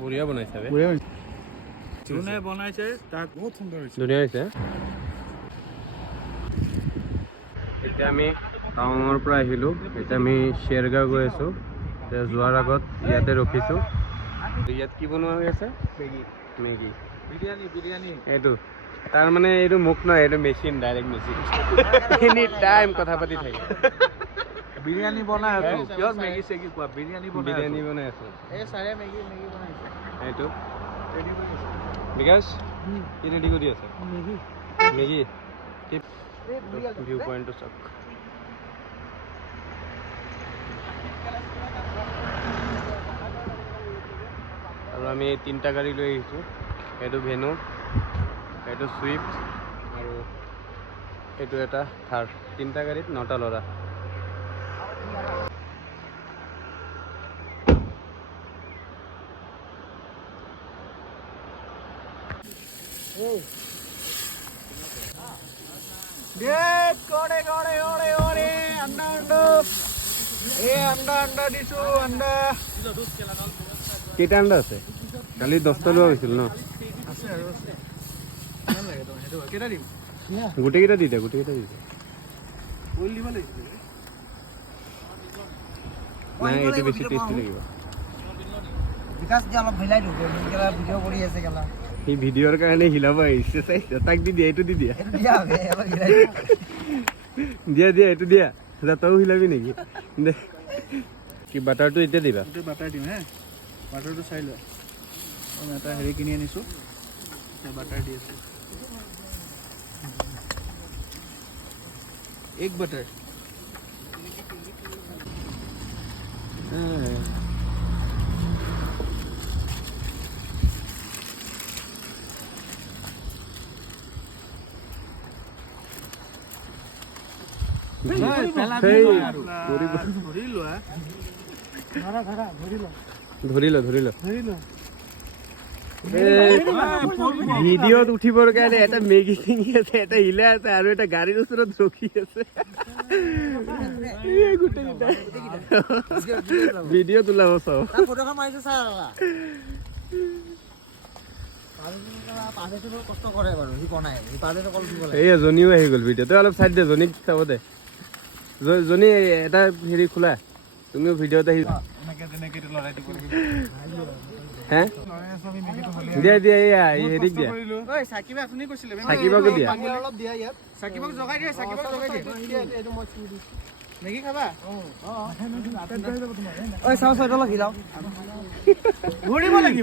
বঢ়িয়া বনাইছে বে যোনে বনাইছে তাক বহুত সুন্দৰ হৈছে ধুনীয়া হৈছে এতিয়া আমি টাউনৰ পৰা আহিলোঁ এতিয়া আমি শ্বেৰগাঁও গৈ আছোঁ এতিয়া যোৱাৰ আগত ইয়াতে ৰখিছোঁ ইয়াত কি বনোৱা হৈ আছে মেগী বিৰিয়ানী এইটো তাৰ মানে এইটো মুখ নহয় এইটো machine direct machine any time কথা পাতি থাকে বিৰিয়ানী বনাই আছো কিয় মেগী চেগি কোৱা বিৰিয়ানী বনাই আছো এই চাৰে মেগী বনাইছে এইটো ৰেডি কৰি আছে বিকাশ কি ৰেডি কৰি আছে মেগী ভিউ পইণ্টটো চাওক আৰু আমি 3টা গাড়ী লৈ আহিছোঁ এইটো ভেনু এইটো চুইফ্ট আৰু এইটো এটা থাৰ 3টা গাড়ীত 9টা ল'ৰা কেইটা আণ্ডা আছে কালি 10টা লোৱা হৈছিল ন গোটেইকেইটা দি দে নাই এইটো বেছি টেষ্টি লাগিব সি ভিডিঅ'ৰ কাৰণে হিলাব আহিছে চাইছে তাক দি দিয়া এইটো দি দিয়া দিয়া এইটো দিয়া তইও হিলাবি নেকি দে কি বাটাৰটো এতিয়া দিবা বাটাৰ দিম হে বাটাৰটো চাই লোৱা মই এটা হেৰি কিনি আনিছোঁ বাটাৰ দি আছোঁ এক বাটাৰ ধৰি ল ভিডিঅ'ত উঠিবৰ কাৰণে এটা মেগী চিঙি আছে এটা হিলা আছে আৰু এটা গাড়ীৰ ওচৰত ৰখি আছে ভিডিঅ'ত ওলাব চাওঁ এইয়া জনীও আহি গ'ল ভিডিঅ' তই অলপ চাই দে জনীক চাব দে জনী এটা হেৰি খোলা তুমিও ভিডিঅ'ত আহি হে দিয়া এয়া হেৰিক দিয়া চাকিবাকো দিয়া মেগী খাবা ঘূৰিব লাগিব